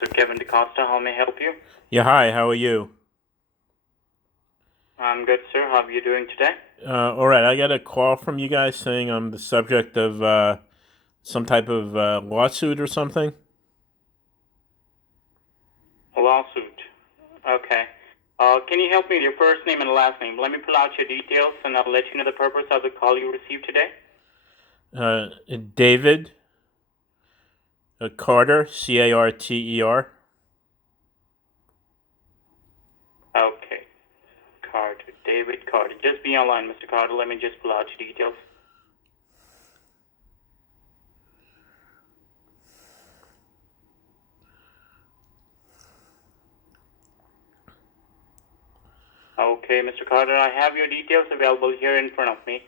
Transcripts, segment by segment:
So Kevin DeCosta, how may I help you? Yeah, hi, how are you? I'm good, sir. How are you doing today? All right, I got a call from you guys saying I'm the subject of some type of lawsuit or something. A lawsuit. Okay. Can you help me with your first name and last name? Let me pull out your details and I'll let you know the purpose of the call you received today. Uh, David Carter, Carter. Okay. Carter. David Carter. Just be online, Mr. Carter. Let me just pull out your details. Okay, Mr. Carter, I have your details available here in front of me.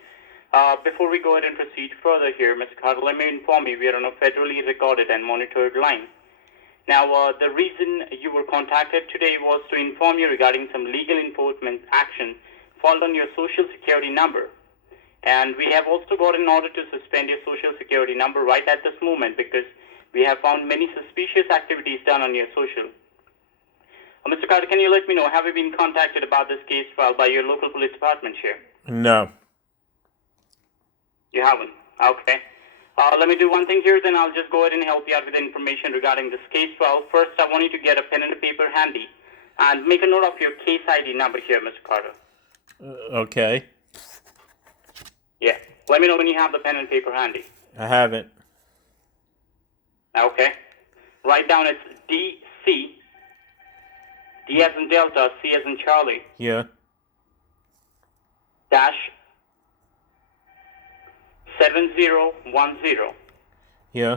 Before we go ahead and proceed further here, Mr. Carter, let me inform you we are on a federally recorded and monitored line. Now, the reason you were contacted today was to inform you regarding some legal enforcement action filed on your social security number. And we have also got an order to suspend your social security number right at this moment because we have found many suspicious activities done on your social. Mr. Carter, can you let me know, have you been contacted about this case filed by your local police department here? No. You haven't? Okay. Let me do one thing here, then I'll just go ahead and help you out with the information regarding this case. Well, first I want you to get a pen and a paper handy and make a note of your case ID number here, Mr. Carter. Okay. Yeah. Let me know when you have the pen and paper handy. I haven't. Okay. Write down it's DC, D as in Delta, C as in Charlie, Yeah. dash 7010. Yeah.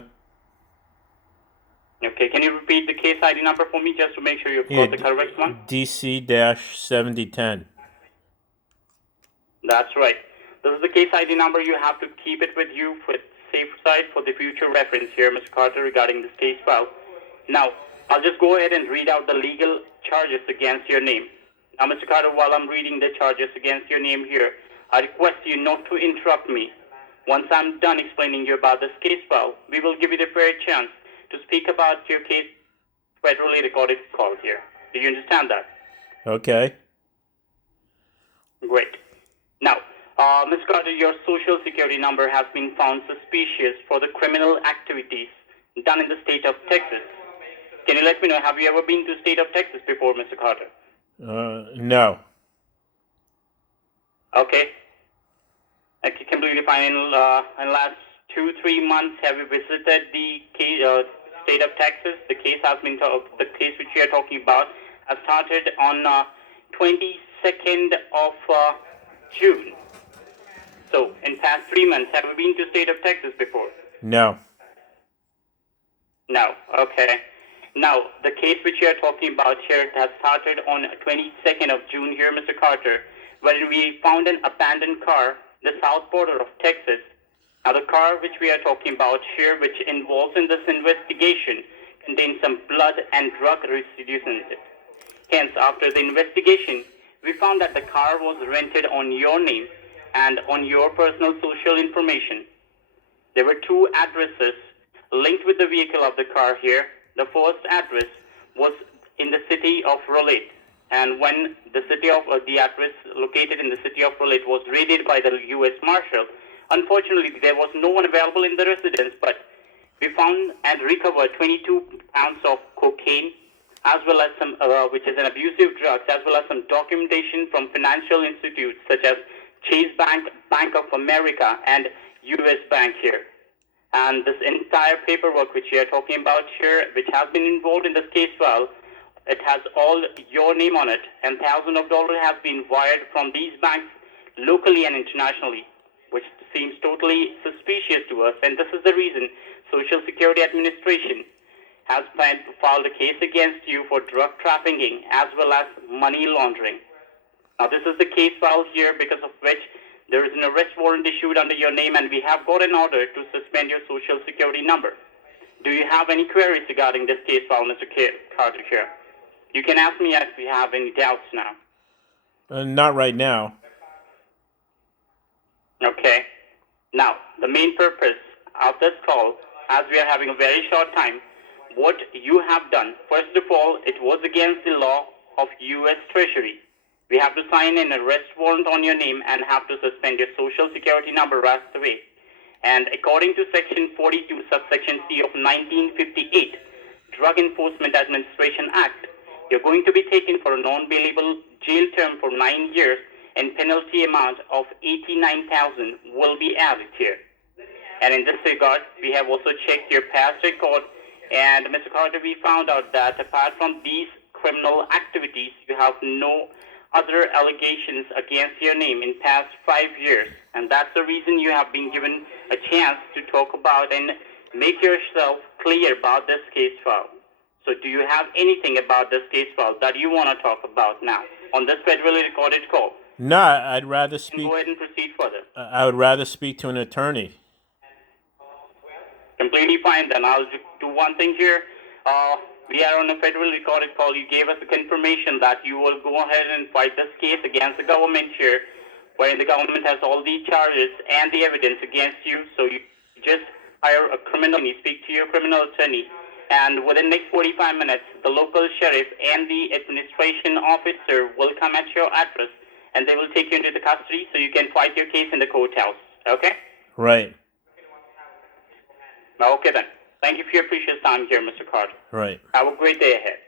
Okay, can you repeat the case ID number for me just to make sure you've got the correct one? DC-7010. That's right. This is the case ID number. You have to keep it with you for safe side for the future reference here, Mr. Carter, regarding this case file. Now, I'll just go ahead and read out the legal charges against your name. Now, Mr. Carter, while I'm reading the charges against your name here, I request you not to interrupt me. Once I'm done explaining you about this case file, we will give you the fair chance to speak about your case federally recorded call here. Do you understand that? Okay. Great. Now, Ms. Carter, your social security number has been found suspicious for the criminal activities done in the state of Texas. Can you let me know, have you ever been to the state of Texas before, Mr. Carter? No. Okay. Okay, completely fine. In the last 2-3 months, have you visited the state of Texas? The case has been the case which we are talking about has started on 22nd of June. So, in past 3 months, have you been to state of Texas before? No. No. Okay. Now, the case which we are talking about here has started on 22nd of June here, Mr. Carter, when we found an abandoned car, the south border of Texas. Now, the car which we are talking about here, which involves in this investigation, contains some blood and drug residues in it. Hence, after the investigation, we found that the car was rented on your name and on your personal social information. There were 2 addresses linked with the vehicle of the car here. The first address was in the city of Raleigh, and when the address located in the city of Raleigh was raided by the U.S. Marshal, unfortunately there was no one available in the residence, but we found and recovered 22 pounds of cocaine, as well as some, which is an abusive drugs, as well as some documentation from financial institutes such as Chase Bank, Bank of America, and U.S. Bank here. And this entire paperwork which we are talking about here, which has been involved in this case file, it has all your name on it, and thousands of dollars have been wired from these banks locally and internationally, which seems totally suspicious to us. And this is the reason Social Security Administration has filed a case against you for drug trafficking as well as money laundering. Now, this is the case file here because of which there is an arrest warrant issued under your name, and we have got an order to suspend your social security number. Do you have any queries regarding this case file, Mr. Carter here? You can ask me if you have any doubts now. Not right now. Okay. Now, the main purpose of this call, as we are having a very short time, what you have done, first of all, it was against the law of U.S. Treasury. We have to sign an arrest warrant on your name and have to suspend your social security number right away. And according to Section 42, subsection C of 1958, Drug Enforcement Administration Act, you're going to be taken for a non-bailable jail term for 9 years, and penalty amount of $89,000 will be added here. And in this regard, we have also checked your past record, and Mr. Carter, we found out that apart from these criminal activities, you have no other allegations against your name in past 5 years, and that's the reason you have been given a chance to talk about and make yourself clear about this case file. So do you have anything about this case file that you want to talk about now on this federally recorded call? No, I'd rather speak. Go ahead and proceed further. I would rather speak to an attorney. Completely fine then. I'll do one thing here. We are on a federally recorded call. You gave us a confirmation that you will go ahead and fight this case against the government here, where the government has all the charges and the evidence against you. So you just hire a criminal attorney, speak to your criminal attorney, and within the next 45 minutes, the local sheriff and the administration officer will come at your address, and they will take you into the custody so you can fight your case in the courthouse. Okay? Right. Okay then. Thank you for your precious time here, Mr. Carter. Right. Have a great day ahead.